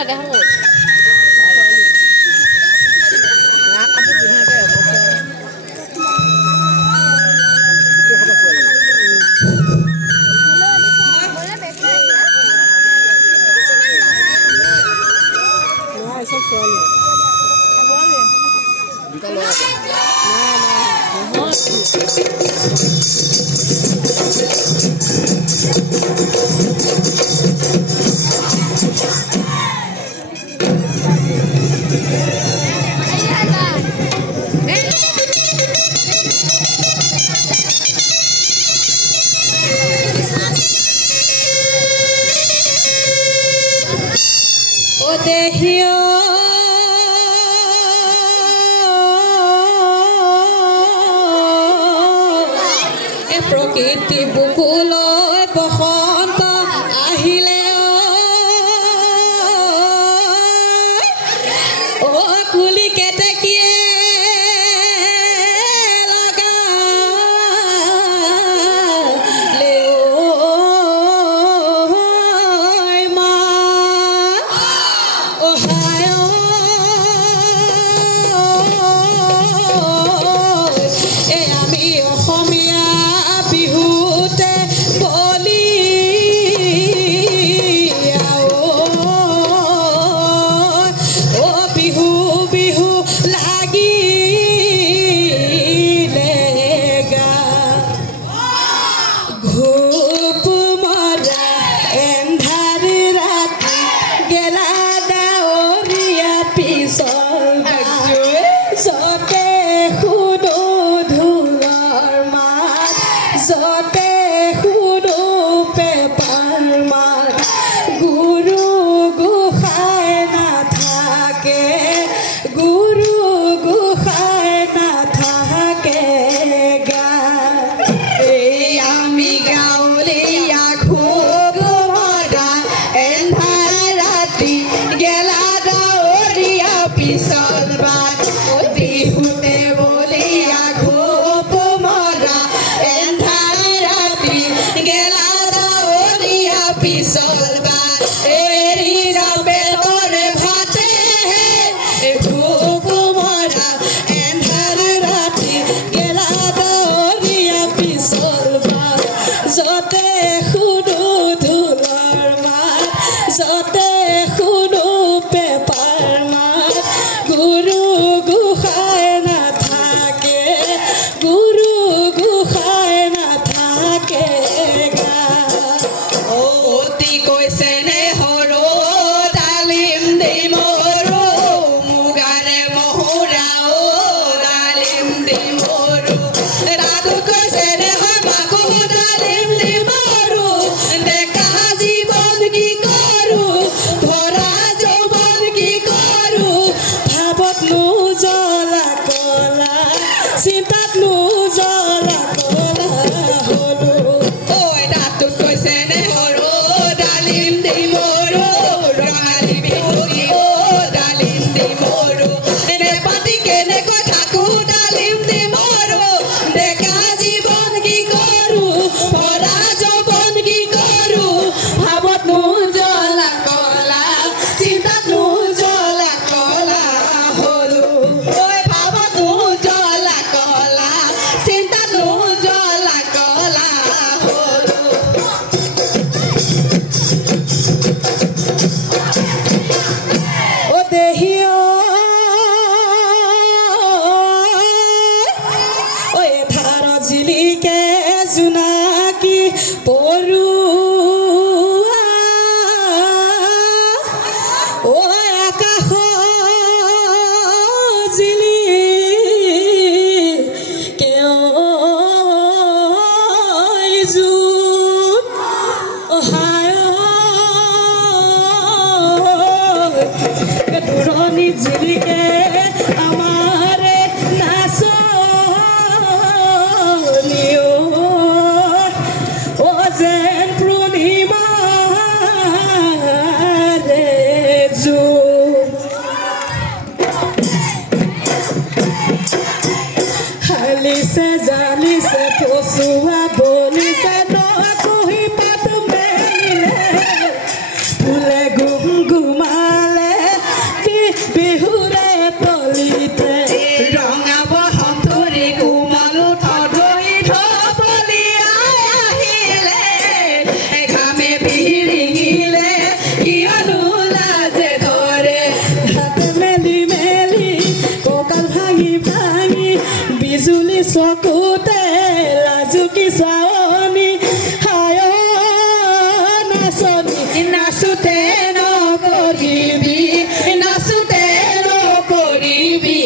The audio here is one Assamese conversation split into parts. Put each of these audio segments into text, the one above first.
মই দেখা মোৰ প্ৰকৃতি বুকুলৈ বসন্ত আহিলে অ কুলি কেতেকীয়ে লগালে মা অহায় আমি অসমীয়া বিহুতে বলি ও বিহু বিহু লাগিলে গা ঘুপ মৰা এন্ধাৰ ৰাতি গেলা ডাৱৰীয়া পিছল যতে শুনো ঢোলৰ মাত যতে শুনো পেপাৰ মাত গুৰু গোসাঁই নাথাকে গুৰু গোসাঁই নাথাকে গা এই আমি গাঁৱলীয়া খুব মৰা এন্ধাৰ ৰাতি গেলা ডাৱৰীয়া পিছল বাট বিহুতে বলিয়া ঘোপ মৰা এন্ধাৰ ৰাতি গেলা ডাৱৰীয়া পিছল বাট এৰি পেটৰ ভাতে ঘোপ মৰা এন্ধাৰ ৰাতি গেলা ডাৱৰীয়া পিছল বাট যতে শুনো ঢোলৰ মাত যতে শুনো পেপাৰ মাত গুৰু গোসাঁই নাথাকে গুৰু গোসাঁই নাথাকে গা অতি কৈছে নে সৰু তালিম দি মৰু মুগাৰে মহুৰা অ তালিম দি মৰু ৰাধু কৈছে নে মাকো তালিম দি মৰু ডেকা জীৱন কি কৰো ধৰা যৌৱন কি কৰো ভাৱত জ্বলা কলা চিন্তাত জ্বলা কলা হলো ঐ দাঁতটোত কৈছে নে সৰু ডালিম দি মৰু ৰঙালী বিহু অ ডালিম দি মৰু এনে পাতি কেনেকৈ থাকো ডালিম দি মৰু ডেকা জীৱন কি কৰো ভৰা যৌৱন কি কৰো ভাৱত জ্বলা কলা চিন্তাত জ্বলা কলা হলো ঐ ভাৱত জ্বলা কলা চিন্তাত জ্বলা কলা হলো নাচোতে নকৰিবি নাচোতে নকৰিবি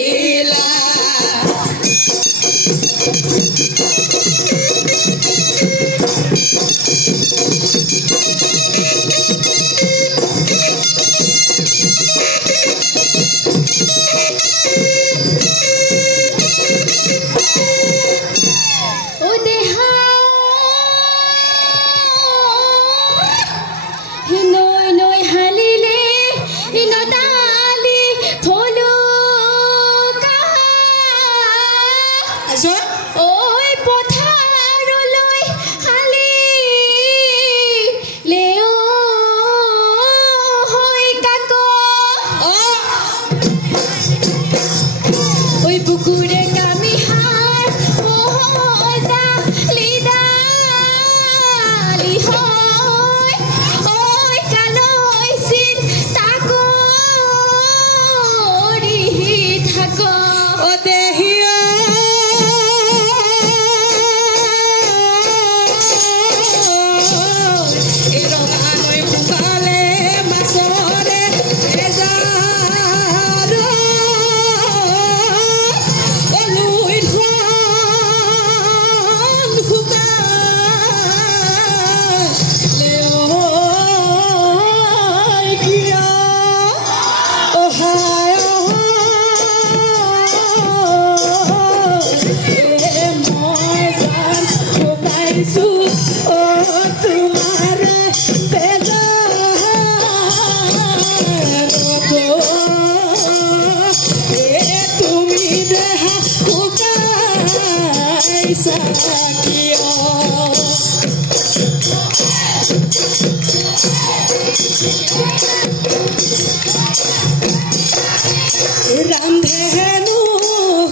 ৰান্ধেনো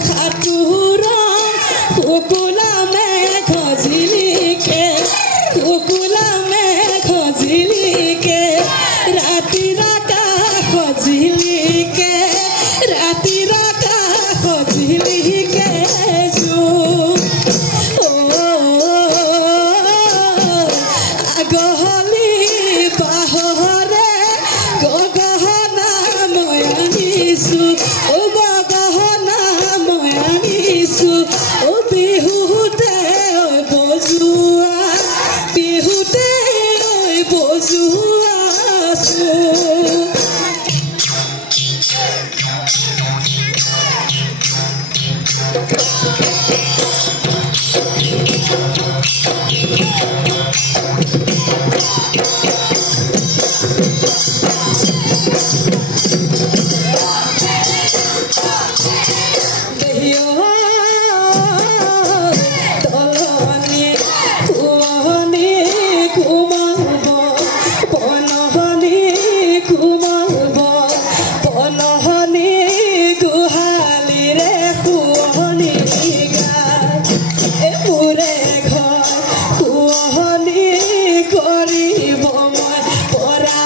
খাতুৰ কুকুলা মে খজিলিকে ৰাতি ৰাকা খজিলিকে আগহলি পাহৰে গগহনা মই আনিছো গগহনা মই আনিছো বিহুতে বজুৱাছো কৰিব মই পঢ়া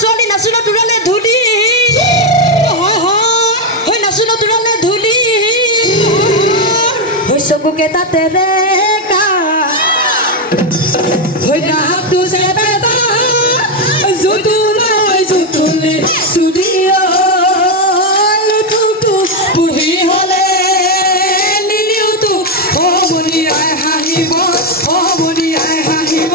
ছোৱালী নাচো ন তোৰলে ধূলি হয় হয় নাচো ন তোৰলে ধূলি হৈ চকুকে তাতে ৰেকা হৈ নাকটো চেপেটা জুতুলে চুদিয়া লুটুটো পুহি হলে নিনিউটো হবনি আই হাঁহিব হবনি আই হাঁহিব